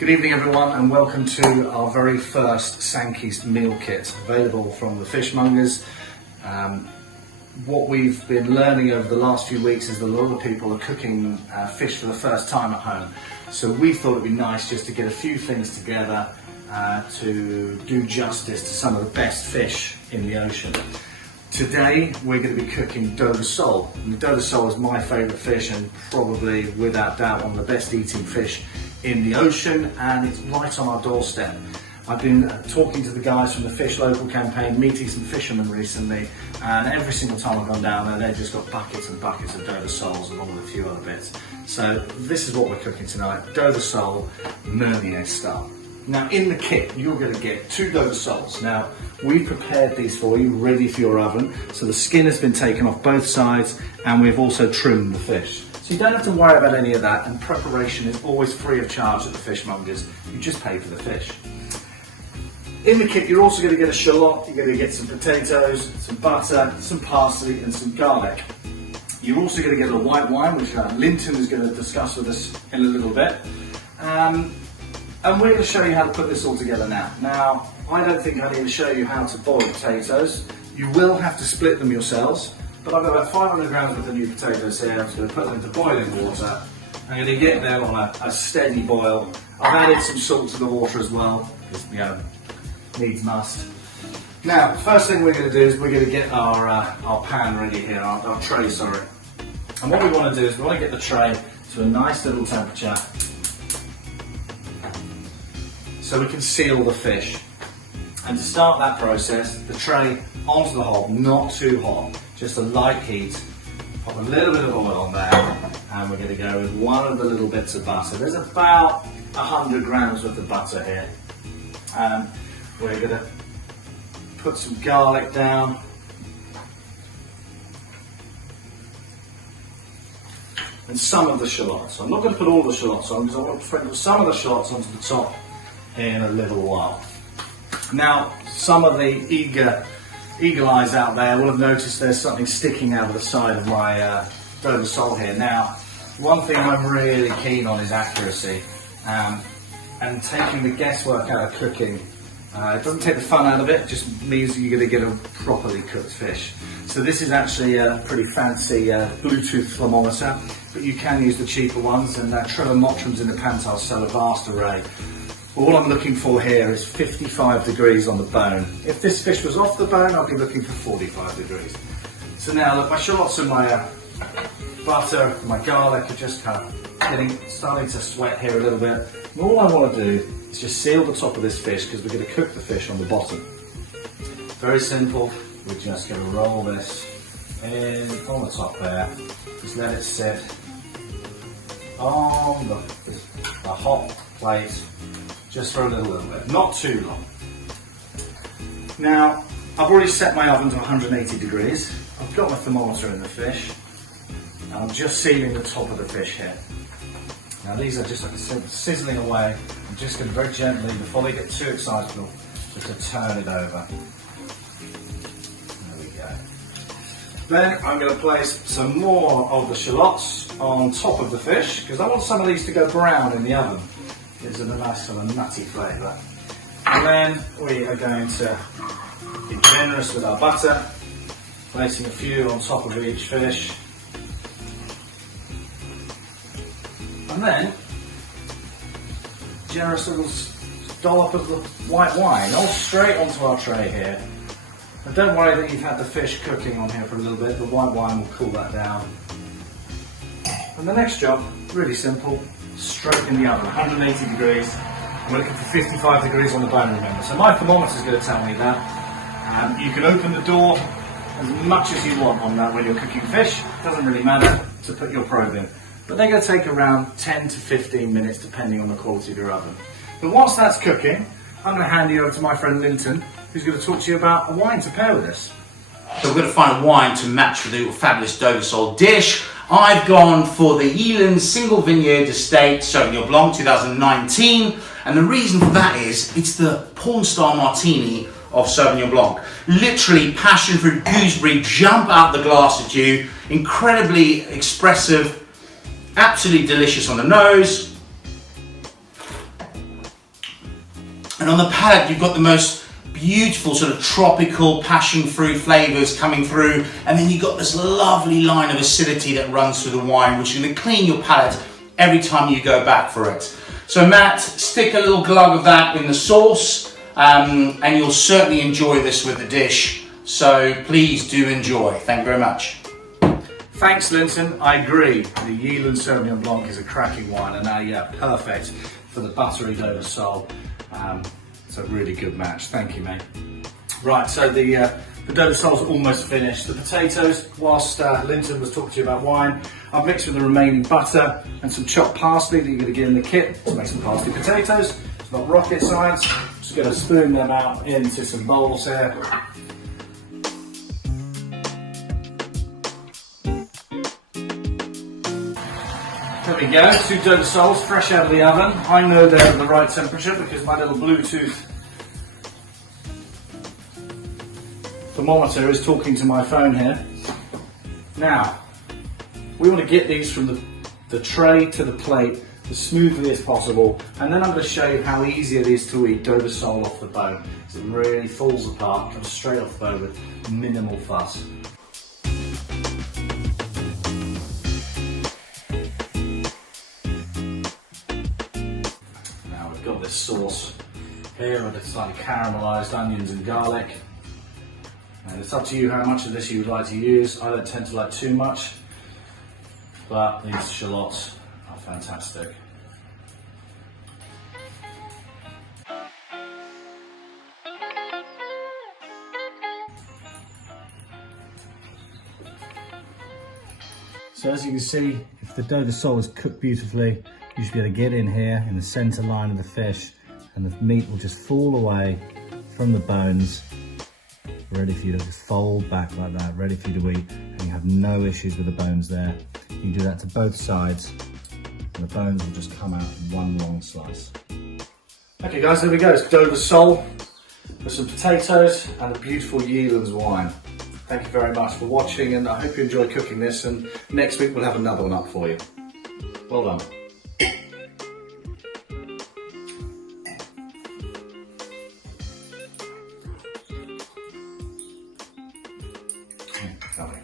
Good evening everyone and welcome to our very first Sankeys meal kit available from the fishmongers. What we've been learning over the last few weeks is that a lot of people are cooking fish for the first time at home. So we thought it'd be nice just to get a few things together to do justice to some of the best fish in the ocean. Today we're going to be cooking Dover Sole. And the Dover Sole is my favourite fish and probably without doubt one of the best eating fish in the ocean, and it's right on our doorstep. I've been talking to the guys from the Fish Local campaign, meeting some fishermen recently, and every single time I've gone down there they've just got buckets and buckets of Dover Soles along with a few other bits. So this is what we're cooking tonight, Dover Sole Meurnier Style. Now in the kit you're going to get 2 Dover Soles. Now we've prepared these for you ready for your oven, so the skin has been taken off both sides and we've also trimmed the fish. So you don't have to worry about any of that, and preparation is always free of charge at the fishmongers. You just pay for the fish. In the kit you're also going to get a shallot, you're going to get some potatoes, some butter, some parsley and some garlic. You're also going to get a white wine, which Linton is going to discuss with us in a little bit. And we're going to show you how to put this all together now. Now, I don't think I need to show you how to boil potatoes. You will have to split them yourselves. But I've got about 500 grams worth of new potatoes here. I'm just going to put them into boiling water. I'm going to get them on a steady boil. I've added some salt to the water as well, because needs must. Now, first thing we're going to do is we're going to get our pan ready here, our tray, sorry. And what we want to do is we want to get the tray to a nice little temperature so we can seal the fish. And to start that process, the tray onto the hob, not too hot, just a light heat. Pop a little bit of oil on there, and we're going to go with one of the little bits of butter. There's about 100 grams worth of butter here. We're going to put some garlic down. And some of the shallots. I'm not going to put all the shallots on because I want to put some of the shallots onto the top in a little while. Now, some of the eagle eyes out there will have noticed there's something sticking out of the side of my Dover Sole here. Now, one thing I'm really keen on is accuracy, and taking the guesswork out of cooking. It doesn't take the fun out of it, just means you're going to get a properly cooked fish. So this is actually a pretty fancy Bluetooth thermometer, but you can use the cheaper ones, and Trevor Mottram's in the Pantel sell a vast array. All I'm looking for here is 55 degrees on the bone. If this fish was off the bone, I'd be looking for 45 degrees. So now look, my shallots and my butter, my garlic are just kind of starting to sweat here a little bit. And all I want to do is just seal the top of this fish because we're going to cook the fish on the bottom. Very simple. We're just going to roll this in on the top there. Just let it sit on the hot plate. Just for a little bit, not too long. Now, I've already set my oven to 180 degrees. I've got my thermometer in the fish, and I'm just sealing the top of the fish here. Now these are just like sizzling away. I'm just going to very gently, before they get too excitable, just to turn it over. There we go. Then I'm going to place some more of the shallots on top of the fish, because I want some of these to go brown in the oven. Gives it a nice sort of nutty flavour. And then we are going to be generous with our butter, placing a few on top of each fish. And then, generous little dollop of the white wine, all straight onto our tray here. And don't worry that you've had the fish cooking on here for a little bit, the white wine will cool that down. And the next job, really simple. Straight in the oven, 180 degrees. We're looking for 55 degrees on the bone, remember. So my thermometer is going to tell me that. You can open the door as much as you want on that when you're cooking fish. It doesn't really matter to put your probe in. But they're going to take around 10 to 15 minutes depending on the quality of your oven. But whilst that's cooking, I'm going to hand you over to my friend Linton, who's going to talk to you about a wine to pair with this. So we're going to find a wine to match with the fabulous Dover Sole dish. I've gone for the Eland Single Vineyard Estate Sauvignon Blanc 2019, and the reason for that is it's the porn star martini of Sauvignon Blanc. Literally passion fruit gooseberry jump out the glass at you, incredibly expressive, absolutely delicious on the nose. And on the palate, you've got the most beautiful sort of tropical passion fruit flavours coming through, and then you've got this lovely line of acidity that runs through the wine, which is going to clean your palate every time you go back for it. So Matt, stick a little glug of that in the sauce, and you'll certainly enjoy this with the dish. So please do enjoy. Thank you very much. Thanks, Linton. I agree. The Yeelan Sauvignon Blanc is a cracking wine, and yeah, perfect for the buttery Dover Sole. It's a really good match. Thank you, mate. Right, so the Dover Sole's almost finished. The potatoes, whilst Linton was talking to you about wine, I've mixed with the remaining butter and some chopped parsley that you're going to get in the kit to make some parsley potatoes. It's not rocket science. Just going to spoon them out into some bowls here. There we go, 2 Dover Soles fresh out of the oven. I know they're at the right temperature because my little Bluetooth thermometer is talking to my phone here. Now, we want to get these from the tray to the plate as smoothly as possible, and then I'm going to show you how easy it is to eat Dover Sole off the bone. It really falls apart, comes straight off the bone with minimal fuss. Got this sauce here with the slightly caramelised onions and garlic, and it's up to you how much of this you would like to use. I don't tend to like too much, but these shallots are fantastic. So as you can see, if the Dover Sole is cooked beautifully, you should be able to get in here in the centre line of the fish, and the meat will just fall away from the bones, ready for you to just fold back like that, ready for you to eat, and you have no issues with the bones there. You do that to both sides, and the bones will just come out in one long slice. Okay guys, there we go. It's Dover Sole with some potatoes and a beautiful Yeelan's wine. Thank you very much for watching, and I hope you enjoy cooking this, and next week we'll have another one up for you. Well done. Lovely.